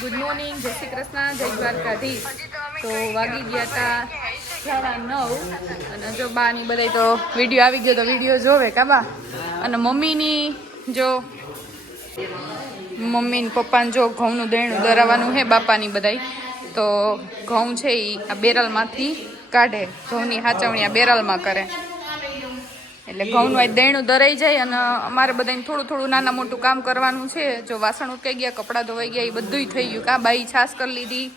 Good morning, જય શ્રી કૃષ્ણ, જય દ્વારકાધીશ. તો વાગી ગયા હતા 9:30 અને જો બાની બધા તો વિડીયો આવી ગયો તો વિડીયો જોવે કાબા. અને મમ્મીની જો મમ્મી ને પપ્પાને જો ઘઉંનું દહીણું દરાવવાનું હે બાપાની બધાય. તો ઘઉં છે એ આ બેરલમાંથી કાઢે, ઘઉંની હાચવણી આ બેરલમાં કરે એટલે ઘઉંનું આ દહીણું દરાઈ જાય. અને અમારે બધાને થોડું થોડું નાના મોટું કામ કરવાનું છે. જો વાસણ ઉટકાઈ ગયા, કપડાં ધોવાઈ ગયા, એ બધું થઈ ગયું. કા બાઈ છાશ કરી લીધી.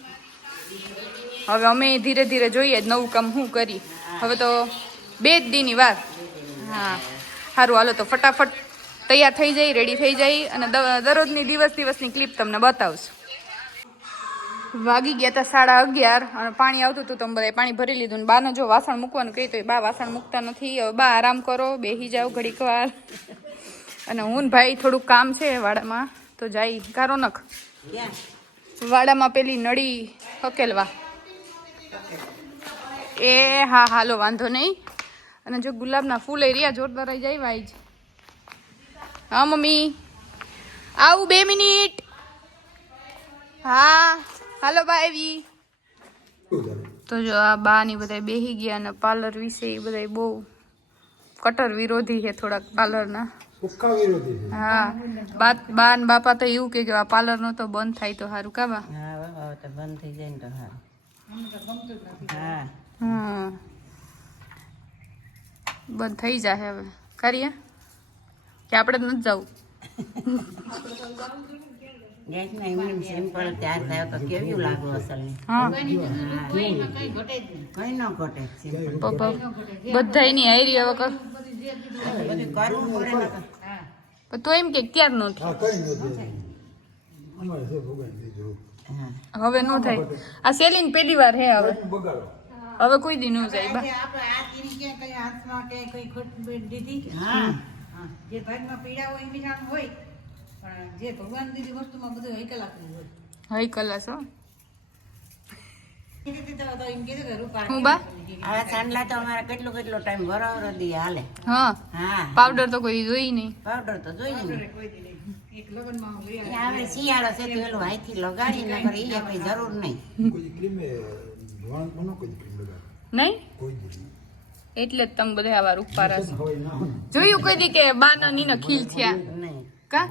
હવે અમે ધીરે ધીરે જોઈએ નવું કામ શું કરી. હવે તો 2 જ દીની વાર. હા સારું, હાલો તો ફટાફટ તૈયાર થઈ જાય, રેડી થઈ જાય અને દરરોજની દિવસની ક્લિપ તમને બતાવશું. વાગી ગયા હતા 11:30 અને પાણી આવતું હતું તો અમે બધાએ પાણી ભરી લીધું. ને બાને જો વાસણ મૂકવાનું કહી તો બા વાસણ મૂકતા નથી. હવે બા આરામ કરો, બેસી જાઓ ઘડીક વાર. અને હું ને ભાઈ થોડુંક કામ છે વાડામાં તો જાય. કારો નખ વાડામાં પેલી નળી હકેલવા. એ હા હાલો વાંધો નહીં. અને જો ગુલાબના ફૂલ એ રહ્યા જોરદાર આવી જાય વાઈ જ. હા મમ્મી આવું 2 મિનિટ. હા હાલો બા આવી. તો જો આ બા ની બધા બેહી ગયા અને પાર્લર વિશે એ બધા બહુ કટર વિરોધી છે થોડાક પાર્લરના. હા બા ને બાપા તો એવું કે આ પાર્લર નો તો બંધ થાય તો સારું. કા બા? હા તો બંધ થઈ જાય ને તો સારું. હા બંધ થઈ જાય હવે. કરીએ કે આપણે નથી જવું? સિમ્પલ તૈયાર થાય તો કેવું લાગુ અસલ હા કઈ ન ઘટે. બધા એની હારી હવે બધું કરવું પડે ને તો એમ કે ક્યાર નો થાય. હવે નો થાય. આ સેલિંગ પહેલી વાર હે. હવે કોઈ દી નો જાય બા. જે ભાગમાં પીડા હોય એમ હોય, પણ જે ભગવાન દીધી વસ્તુમાં બધું હઈ કલાસ હો. હું બા આ ચાંદલા તો અમારે કેટલો ટાઈમ બરાબર દી હાલે. હા હા પાવડર તો કોઈ જોઈ નહીં. પાવડર તો જોઈએ ને. હવે શિયાળો છે તો એલું હાથથી લગાડી ન કરે, એ કઈ જરૂર નહીં. નહીં એટલે જ તમે બધા આવા રૂપારા છો. જોયું કોઈ દી કે બાના નીના ખીલ થયા? નહીં કા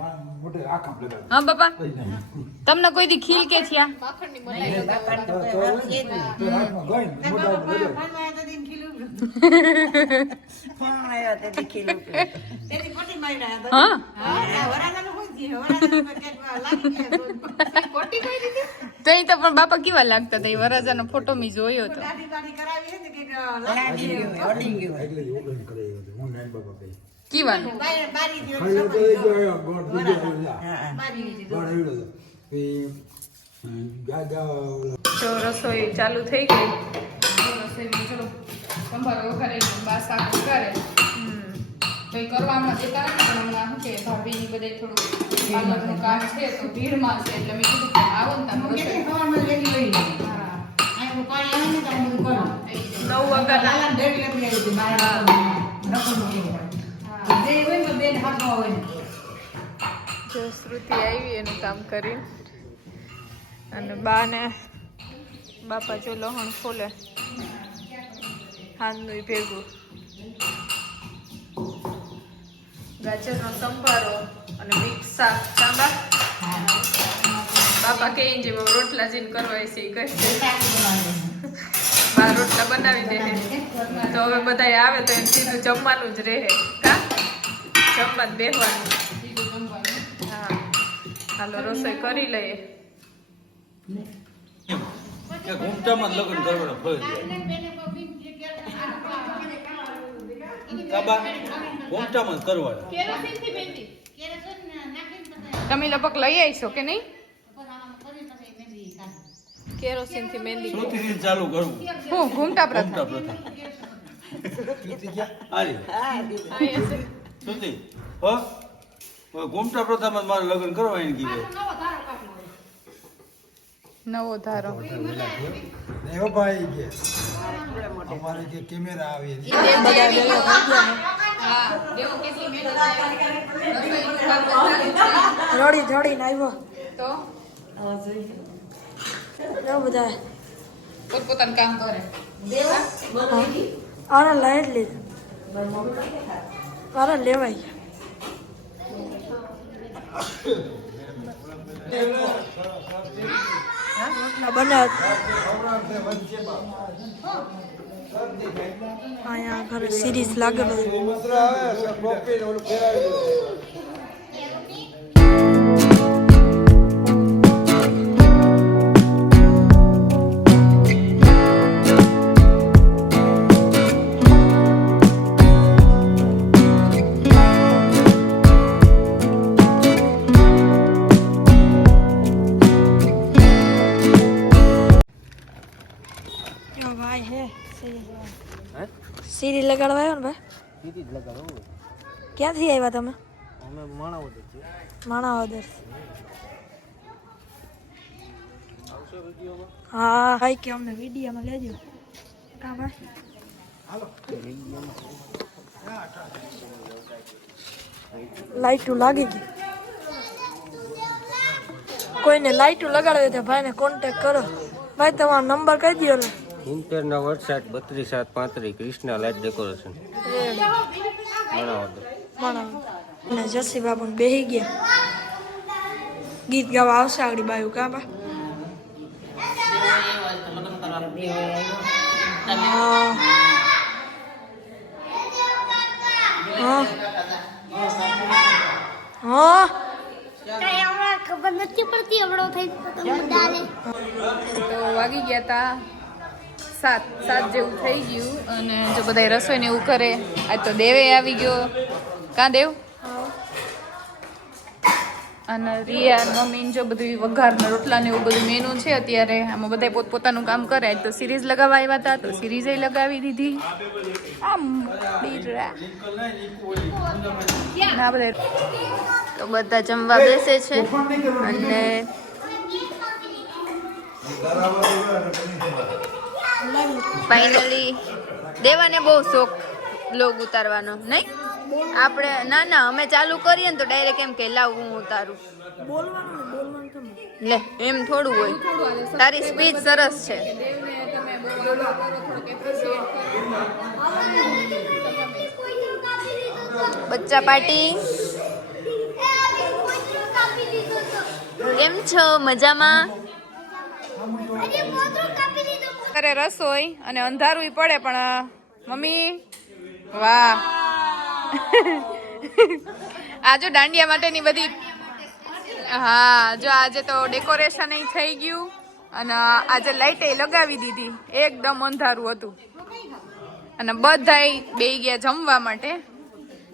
હા બાપા તમને કોઈ દી ખીલ કે થયા? તો એ તો પણ બાપા કેવા લાગતા હતા? એ વરાજાનો ફોટો મેં જોયો હતો. કીવાનું તો રસોઈ ચાલુ થઈ ગઈ. રસોઈમાં ચલો સંભારો વઘારે બા શાક કરે તો કરવામાં દેતા નથી. પણ હમણાં શું કે ભાભીની બધે થોડું પાર્લરનું કામ છે તો ભીડમાં છે એટલે મેં કીધું કે આવો ને તમે 9 જો શ્રુતિ આવી એનું કામ કરીને અને બાને બાપા જો લહણ ખોલે હાથનું ભેગું ગાજરનો સંભારો અને મિક્સ શાક સાંભાર. બાપા કે જેમ રોટલા જીન કરવા છે એ કરશે. બા રોટલા બનાવી દે તો હવે બધા આવે તો એમ સીધું જમવાનું જ રહે. કા જમવાનું બેસવાનું. હા હાલો રસોઈ કરી લઈએ. ઘૂમટામાં લગ્ન કરવાના ફરજ ઘૂમટામાં કરવાના. તમે લગભગ લઈ આવીશો કે નહીં? કેરોસીન થી મહેંદી શ્રુતિથી ચાલુ કરવું. હું ઘૂમટા પ્રથા શ્રુતિ ઘૂમટા પ્રથામાં મારે લગ્ન કરવા એને કીધું. નવો ધારો ભાઈ કે અમારે જે કેમેરા આવે જોડી જોડીને આવ્યો તો બધા પોતપોતાનું કામ કરે. આને લઈ જ લીધું. મારે લેવાય બને અહીંયા ઘરે સિરીઝ લાગે બધું. ભાઈ હે સીરી લગાડવા આવ્યો ને ભાઈ? ક્યાંથી આવ્યા તમે? માણાવદર. હા ભાઈ કે અમને વિડીયોમાં લેજો. હા ભાઈ લાઈટું લાગી ગઈ. કોઈને લાઈટું લગાડવી તો ભાઈને કોન્ટેક્ટ કરો. ભાઈ તમારો નંબર કહી દો ને. 70 કૃષ્ણા લાઇટ ડેકોરેશન અને જસી બાબુ બેહી ગયા. ગીત ગાવા આવશે આગળ બાયું કા બા? હા હા ખબર નથી પડતી હમણો થઈ તો વાગી ગયા તા 7 જેવું થઈ ગયું. અને જો બધા રસોઈ ને એવું કરે. આજ તો દેવે આવી ગયો. કાં દેવ? અને રિયા મમ્મી જો બધું વઘારના રોટલા ને એવું બધું મેનુ છે અત્યારે. આમાં બધા પોતપોતાનું કામ કરે. આજ તો સિરીઝ લગાવવા આવ્યા હતા તો સિરીઝે લગાવી દીધી. આમ બીરા ના બધા તો બધા જમવા બેસે છે. અને ફાઇનલી દેવાને બહુ શોખ બ્લોગ ઉતારવાનો નહીં. આપણે ના અમે ચાલુ કરીએ ને તો ડાયરેક્ટ એમ કે લાવ હું ઉતારું. લે એમ થોડું હોય. તારી સ્પીચ સરસ છે. બચ્ચા પાર્ટી કેમ છો? મજામાં? કરે રસોઈ અને અંધારું પડે પણ મમ્મી વાહ. આ જો દાંડિયા માટેની બધી હા જો આજે તો ડેકોરેશન થઈ ગયું. અને આજે લાઈટ લગાવી દીધી. એકદમ અંધારું હતું. અને બધાય બેહી ગયા જમવા માટે.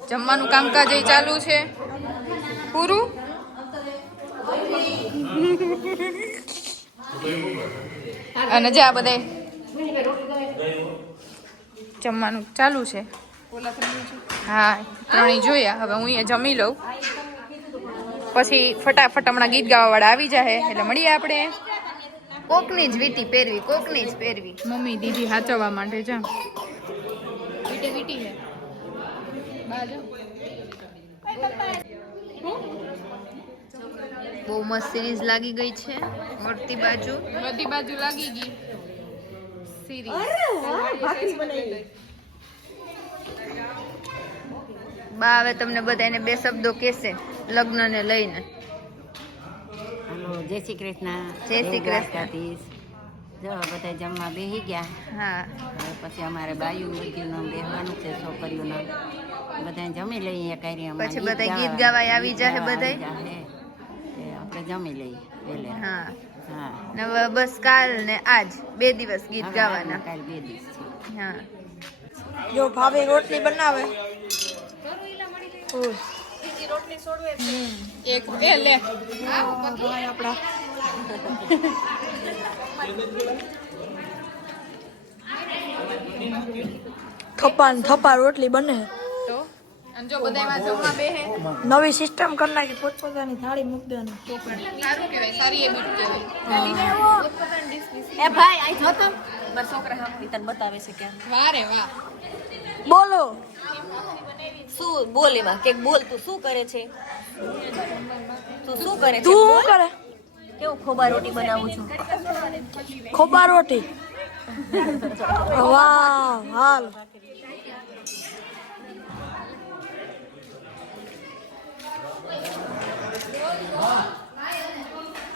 જમવાનું કામકાજ ચાલુ છે. પૂરું અને જ્યાં બધા જમવાનું ચાલુ છે. હા ત્રણેય જોયા. હવે હું અહીંયા જમી લઉં પછી ફટાફટ હમણાં ગીત ગાવા વાળા આવી જાય એટલે મળીએ આપણે. કોકની જ વીટી પહેરવી, કોકની જ પહેરવી. મમ્મી દીદી હાચવવા માટે જા વીટી વીટી હે બાજુ. બહુ મસ્ત સિરીઝ લાગી ગઈ છે. બધી બાજુ લાગી ગઈ સિરીઝ. બા હવે તમને બધાને બે શબ્દો કહેશે લગ્ન ને લઈને. હાલો જય શ્રી કૃષ્ણ. જય શ્રી કૃષ્ણ. જો બધા જમવા બેસી ગયા. હા હવે પછી અમારે બાયું બધીનું બેસવાનું છે. છોકરીઓના બધા જમી લઈએ. પછી બધા ગીત ગાવા આવી જાય. બધા આપણે જમી લઈએ પહેલે. હા હા ને હવે બસ કાલ ને આજ 2 દિવસ ગીત ગાવાના. કાલ 2 દિવસ છે. હા જો ભાભી રોટલી બનાવે એક એ લે આપડા થપ્પા રોટલી બને. તો અને જો બધાયમાં જમવા બેહે નવી સિસ્ટમ કરી નાખી. પોતપોતાની થાળી મૂકી દેવાની. સારું કહેવાય. સારી હેબિટ કહેવાય. એ ભાઈ આ જો તો મારા છોકરા હામું તને બતાવે છે કે વાહ રે વાહ. બોલો શું બોલ એમાં કે બોલ તું શું કરે છે? તું શું કરે છે? તું શું કરે? કેવું ખોબા રોટી બનાવું છું ખોબા રોટી વાહ હાલ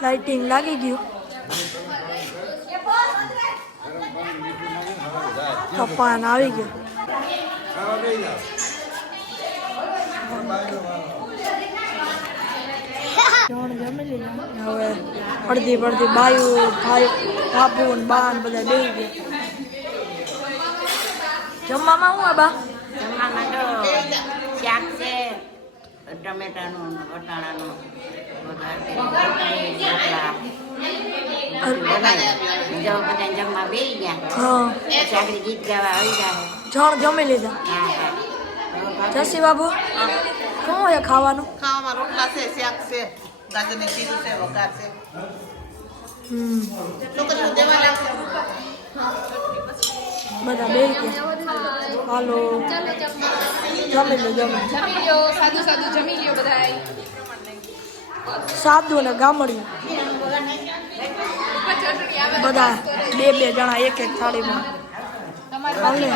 લાઇટિંગ લાગી ગયું પપ્પાને આવી ગયો હવે અડધી પડધી બાયું ભાઈ બાપુ ને બા ને બધા બેસી ગયા જમવામાં શું બા જમવામાં તો શાક છે ટમેટાનું વટાણાનું બીજા બધા જમવા બેસી ગયા હા પછી આગળ ગીત ગાવા આવી જાય જણ જમી લીધા હા હા જસી બાબુ શું છે ખાવાનું ખાવામાં રોટલા છે શાક છે ગાજરની ખીરું છે વઘાર છે છોકરીઓ દેવા લાગશે બધા બેસી ગયા હાલો જમી લો જમી જમી લ્યો સાદું સાદું જમી લ્યો બધાય સાદું ને ગામડિયું બધા બે બે જણા એક એક થાળીમાં હાલે.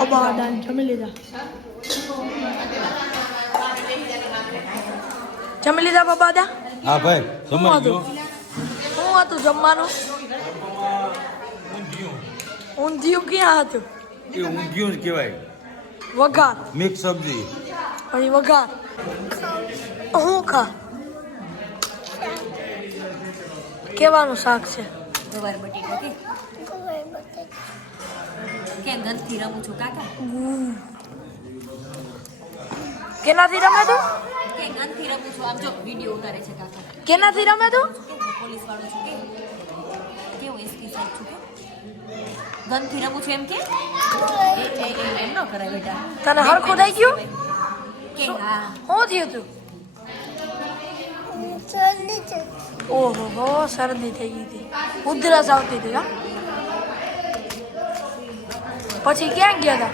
અબાદાન જમી લીધા જમી લીધા બાબાદા હા ભાઈ શું હતું શું હતું જમવાનું ઊંધિયું ક્યાં હતું એ ઊંધિયું જ કહેવાય વઘાર મિક્સ સબ્જી પછી વઘાર શું ખા કેવાનું શાક છે ગવાર બટેટા કે ગંધથી રમું છું કાકા કેનાથી રમે તું કે ગંધથી રમું છું આમ જો વિડીયો ઉતારે છે કાકા કેનાથી રમે તું પોલીસ વાળો છું કે કેવું એસપી સાહેબ છું કે ગંધથી રમું છું એમ કે એમ ન કરાય બેટા તને હરખું થઈ ગયું કે હા શું થયું તું ઓહો હો શરદી થઈ ગઈ હતી ઉધરસ આવતી હતી હા પછી ક્યાં ગયા હતા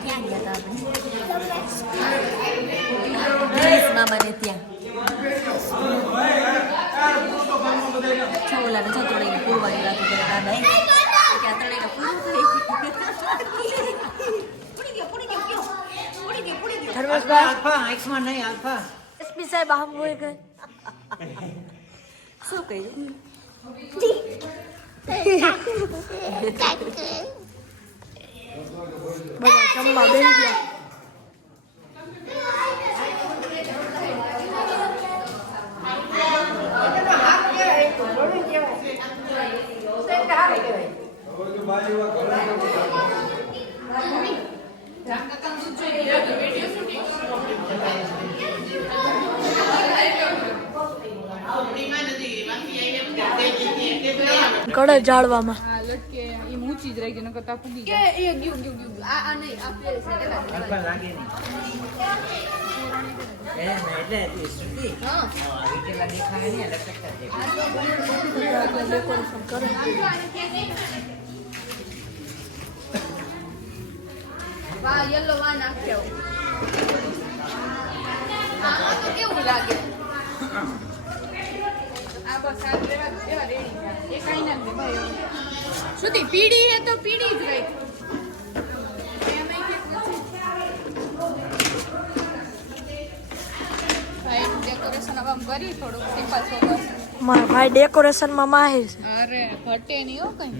ક્યાં ગયા હતા દિનેશ મામાને ત્યાં છોલાને છત્રડીને પૂરવાની વાતો કરે દાદા ત્યાં ત્રણેયને પૂરું થઈ ધર્મેશભાઈ આંખમાં નહીં આલ્ફા એસપી સાહેબ આમ હોય ગઈ શું કહ્યું બધા જમવા બેસી ગયા કડે જાળવામાં હા લટકે એ ઊંચી જ રહી ગઈ નકર તા ફૂગી જાય ડેકોરેશન કરે યલો વાન નાખ્યો આ તો કેવું લાગે આ બસ આ લેવા રેડી એ કાઈ ના દે ભાઈ સુધી પીડી હે તો પીડી જ રહી ભાઈ ડેકોરેશન આમ કરી થોડુંક સિમ્પલ સોબર મારા ભાઈ ડેકોરેશનમાં માહિર છે અરે ઘટે નહીં હો કઈ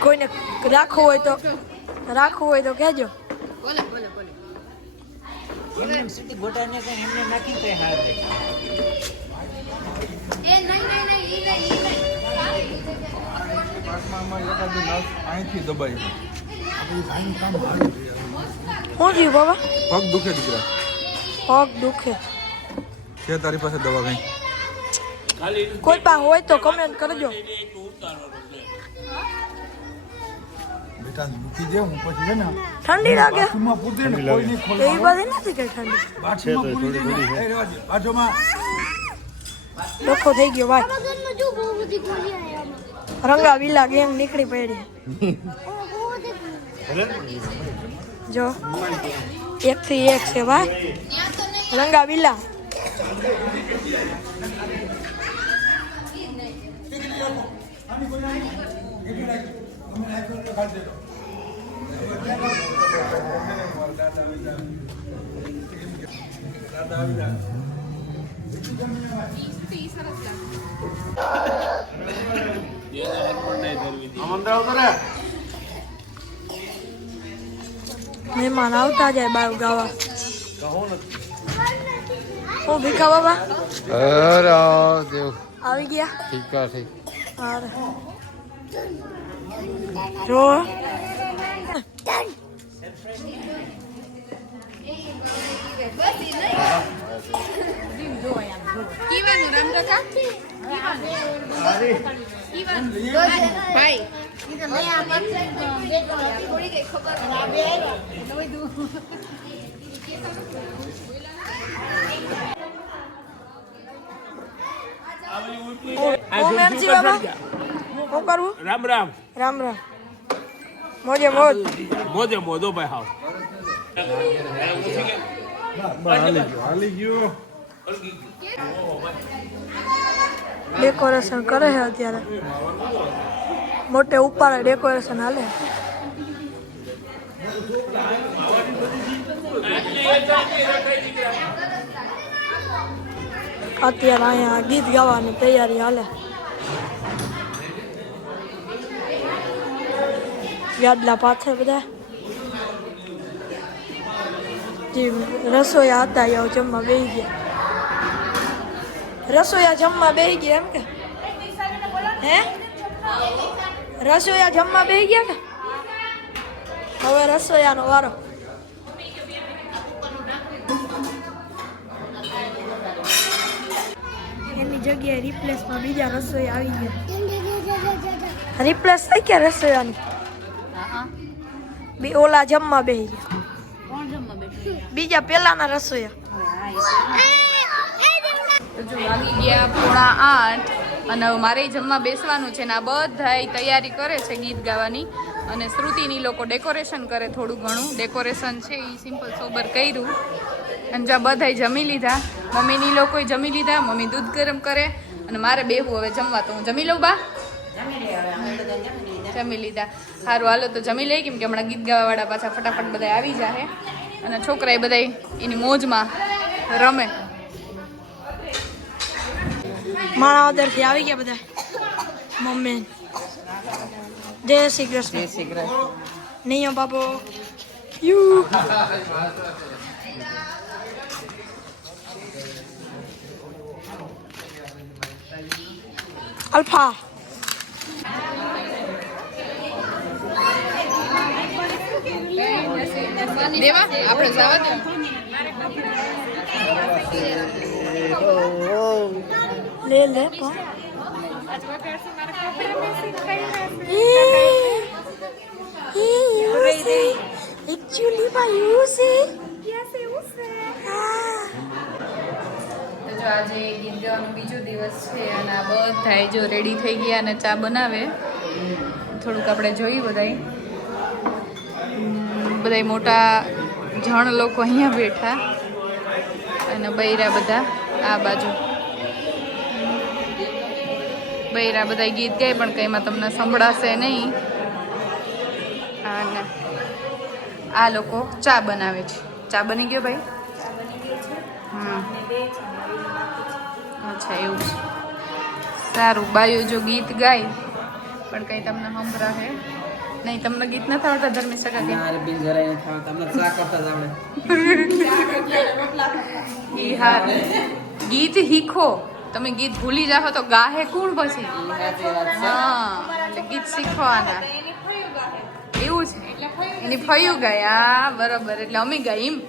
કોઈને રાખવું હોય તો કહેજો બોલે બોલે બોલે એમને સીધી ગોટાને કઈ એમને નાખી તો હાર દે એ નહીં ઈ નહીં અહીંથી દબાઈ શું થયું બાબા પગ દુખે દીકરા પગ દુખે છે તારી પાસે દવા કઈ કોઈ પાસે હોય તો કમેન્ટ કરજો બેટા મૂકી દે હું પછી છે ને ઠંડી લાગે બાથરૂમમાં પૂછે ને કોઈ નહીં ખોલે એવી બધી નથી કઈ ઠંડી બાથરૂમમાં પૂરી દે ને એ રહેવા દે બાજુમાં ડોખો થઈ ગયો ભાઈ ઘરમાં જો બહુ બધી ગોળી આવે આમાં રંગા વિલા ગેંગ નીકળી પડી જો 1 થી 1 છે ભાઈ રંગા વિલા મહેમાન આવતા જાય બાર ગાવા હું ભીખા બાબા આવી ગયા હારે. જો કીવાનું રામ રખા ભાઈ હું મેમજી બાબા હું કરું રામ રામ રામ રામ મોજે મોજ મોજે મોજો ભાઈ હાવ ડેકોરેશન કરે છે અત્યારે મોટે ઉપાડે ડેકોરેશન હાલે અત્યારે અહીંયા ગીત ગાવાની તૈયારી હાલે ગાદલા પાછળ બધા જે રસોયા હતા એ જમવા બેસી ગયા રસોયા જમવા બેસી ગયા એમ કે હે રસોયા જમવા બેસી ગયા કે હવે રસોયાનો વારો એની જગ્યાએ રિપ્લેસમાં બીજા રસોઈ આવી ગયા રિપ્લેસ થઈ ગયા રસોયાની બી ઓલા જમવા બેસી ગયા બીજા પેલાના રસોયા જો વાગી ગયા 7:30 અને હવે મારે જમવા બેસવાનું છે ને આ બધાય તૈયારી કરે છે ગીત ગાવાની અને શ્રુતિની લોકો ડેકોરેશન કરે થોડું ઘણું ડેકોરેશન છે એ સિમ્પલ સોબર કર્યું અને જ્યાં બધાય જમી લીધા મમ્મીની લોકોએ જમી લીધા મમ્મી દૂધ ગરમ કરે અને મારે બેહવું હવે જમવા તો હું જમી લઉં બા જમી લીધા સારું હાલો તો જમી લઈ કેમ કે હમણાં ગીત ગાવાવાળા પાછા ફટાફટ બધા આવી જાય અને છોકરા એ બધા એની મોજમાં રમે માણાવદરથી આવી ગયા બધા મમ્મી જય શ્રી કૃષ્ણ નહીં બાપો યુ અલ્ફા દેવા આપણે જવા દે લે લે એકચ્યુઅલી ભાઈ જો આજે ગીત ગાવાનો બીજો દિવસ છે અને આ બધા જો રેડી થઈ ગયા અને ચા બનાવે થોડુંક આપણે જોઈ બધાય મોટા જણ લોકો અહીંયા બેઠા અને બૈરા બધા આ બાજુ બૈરા બધા ગીત ગાય પણ કંઈમાં તમને સંભળાશે નહીં અને આ લોકો ચા બનાવે છે ચા બની ગયો ભાઈ અચ્છા એવું છે સારું બાયું જો ગીત ગાય પણ કંઈ તમને સંભળાશે નહીં તમને ગીત નથી આવડતા ધર્મી સકા કે હા ગીત શીખો તમે ગીત ભૂલી જાઓ તો ગાહે કોણ પછી હા એટલે ગીત શીખવાના એવું છે એની ફયું ગયા બરાબર એટલે અમે ગાય એમ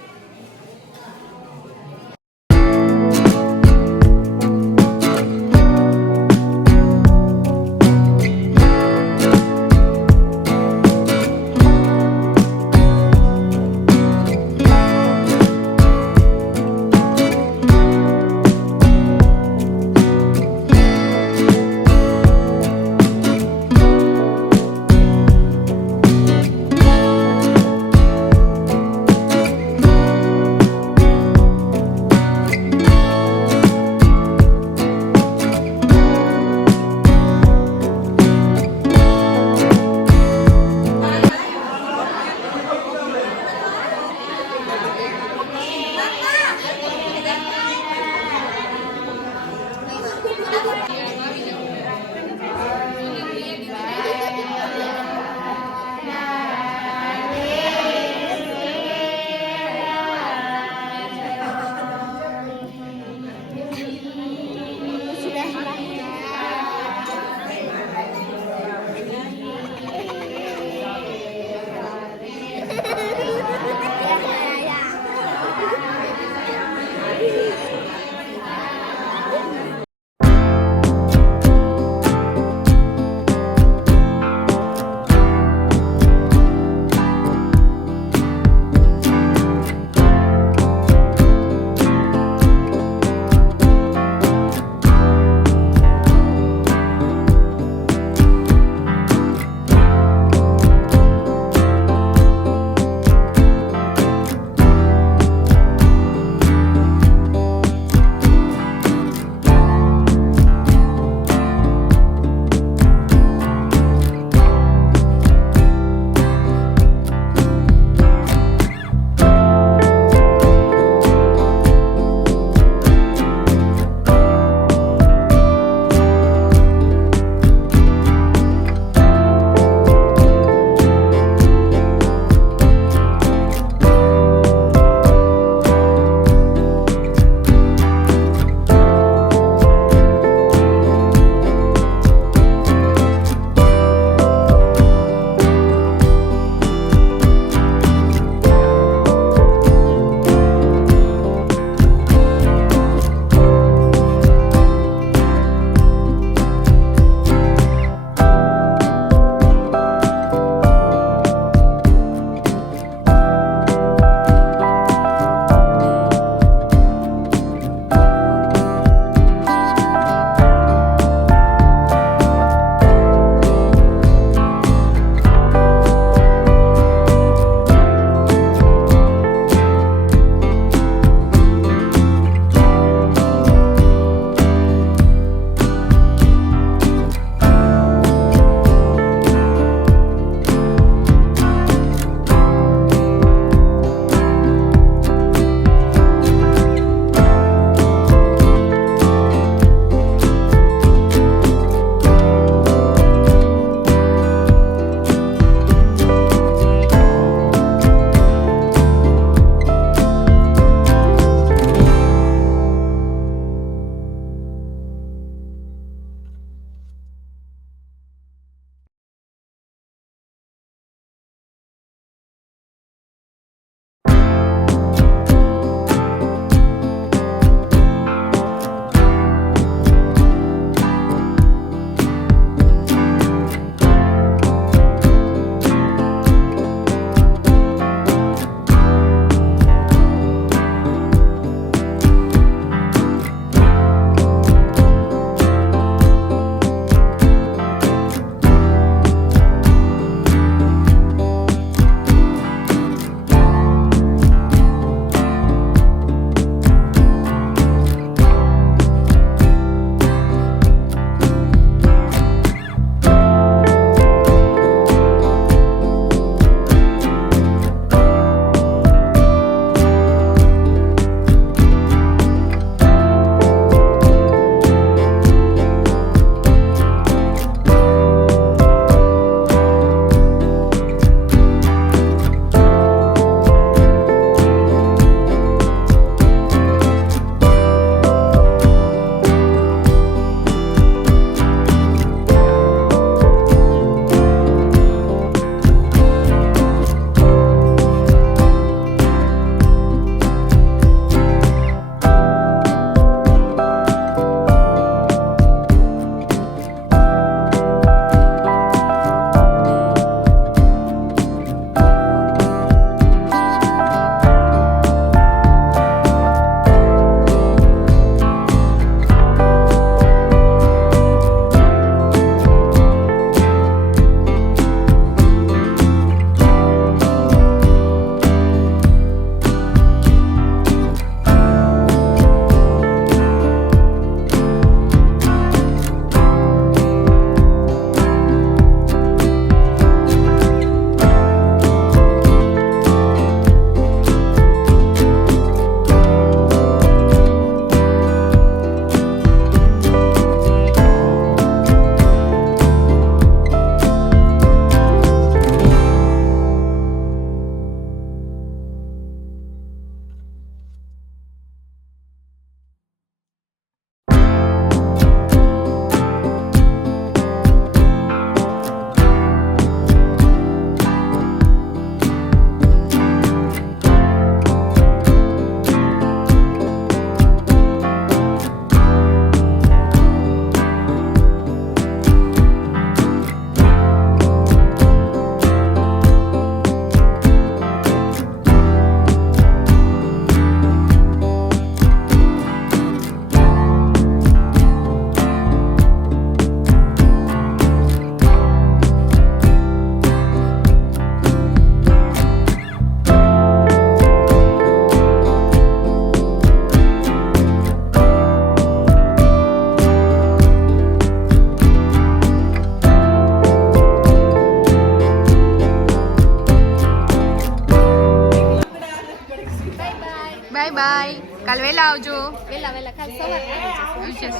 કાલ વહેલા આવજો. વેલા વેલા કાલ સવારે આવી જશે.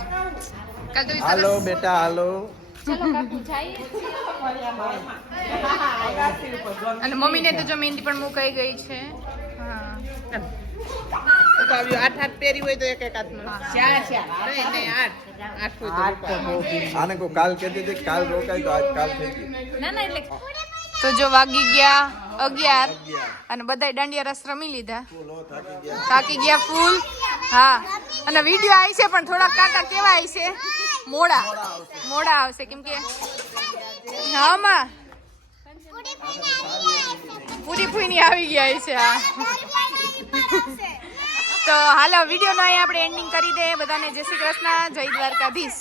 કાલ તો હાલો બેટા હાલો. ચલો કાકુ જઈએ. અને મમ્મીને તો જો મહેંદી પણ મુકાઈ ગઈ છે. હા તો આવ્યું 8 પહેરી હોય તો એક એક હાથમાં ચાર નહીં 8 હોય તો આને કો કાલ કહેતી હતી કે કાલ રોકાય તો આજ કાલ થઈ ગઈ. ના ના એટલે તો જો વાગી ગયા 11 અને બધાય દાંડિયા રસ રમી લીધા. થાકી ગયા ફૂલ. હા અને વિડીયો આવી છે પણ થોડાક કાકા કેવા આવી છે મોડા આવશે કેમ કે હા માં પૂરી ફૂઈની આવી ગયા છે. હા તો હાલો વિડીયોનો અહીંયા આપણે એન્ડિંગ કરી દઈએ. બધાને જય શ્રી કૃષ્ણ, જય દ્વારકાધીશ.